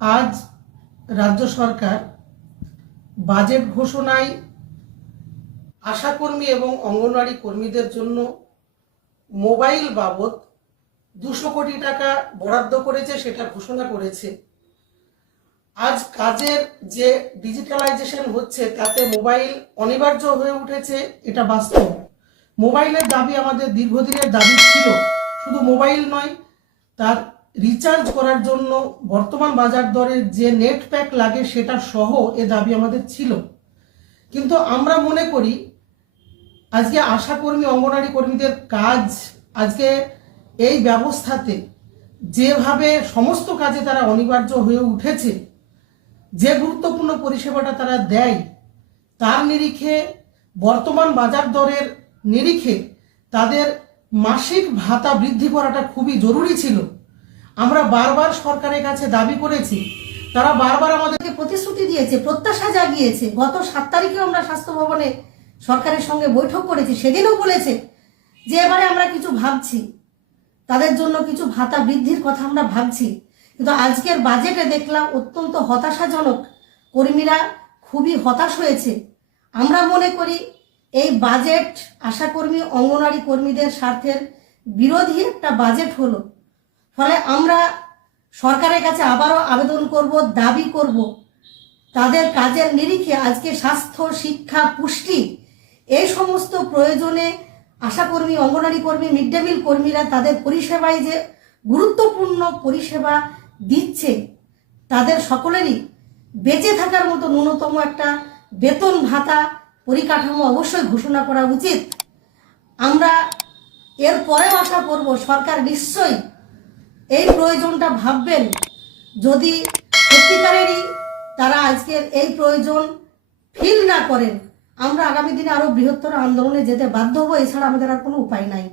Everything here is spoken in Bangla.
আজ রাজ্য সরকার বাজেট ঘোষণায় আশাকর্মী এবং অঙ্গনওয়াড়ি কর্মীদের জন্য মোবাইল বাবদ 200 কোটি টাকা বরাদ্দ করেছে, সেটা ঘোষণা করেছে। আজ কাজের যে ডিজিটালাইজেশন হচ্ছে তাতে মোবাইল অনিবার্য হয়ে উঠেছে, এটা বাস্তব। মোবাইলের দাবি আমাদের দীর্ঘদিনের দাবি ছিল। শুধু মোবাইল নয়, তার রিচার্জ করার জন্য বর্তমান বাজার দরে যে নেট প্যাক লাগে সেটা সহ এ দাবি আমাদের ছিল। কিন্তু আমরা মনে করি আজকে আশাকর্মী অঙ্গনওয়াড়ি কর্মীদের কাজ আজকে এই ব্যবস্থাতে যেভাবে সমস্ত কাজে তারা অনিবার্য হয়ে উঠেছে, যে গুরুত্বপূর্ণ পরিষেবাটা তারা দেয়, তার নিরিখে বর্তমান বাজার দরের নিরিখে তাদের মাসিক ভাতা বৃদ্ধি করাটা খুবই জরুরি ছিল। আমরা বারবার সরকারের কাছে দাবি করেছি, তারা বারবার আমাদেরকে প্রতিশ্রুতি দিয়েছে, প্রত্যাশা জাগিয়েছে। গত 7 তারিখেও আমরা স্বাস্থ্য ভবনে সরকারের সঙ্গে বৈঠক করেছি, সেদিনও বলেছে যে এবারে আমরা কিছু ভাবছি, তাদের জন্য কিছু ভাতা বৃদ্ধির কথা আমরা ভাবছি। কিন্তু আজকের বাজেটে দেখলাম অত্যন্ত হতাশাজনক, কর্মীরা খুবই হতাশ হয়েছে। আমরা মনে করি এই বাজেট আশাকর্মী অঙ্গনওয়াড়ি কর্মীদের স্বার্থের বিরোধী একটা বাজেট হলো। ফলে আমরা সরকারের কাছে আবারও আবেদন করব, দাবি করব, তাদের কাজের নিরিখে আজকে স্বাস্থ্য, শিক্ষা, পুষ্টি এই সমস্ত প্রয়োজনে আশাকর্মী, অঙ্গনওয়াড়ি কর্মী, মিড ডে মিল কর্মীরা তাদের পরিষেবায় যে গুরুত্বপূর্ণ পরিষেবা দিচ্ছে, তাদের সকলেরই বেঁচে থাকার মতো ন্যূনতম একটা বেতন ভাতা পরিকাঠামো অবশ্যই ঘোষণা করা উচিত। আমরা এর পরেও আশা করব সরকার নিশ্চয়ই এই প্রয়োজনটা ভাববেন। যদি সত্যিকারেরই তারা আজকের এই প্রয়োজন ফিল না করেন, আমরা আগামী দিনে আরো বৃহত্তর আন্দোলনে যেতে বাধ্য হবো। এছাড়া আমাদের আর কোনো উপায় নাই।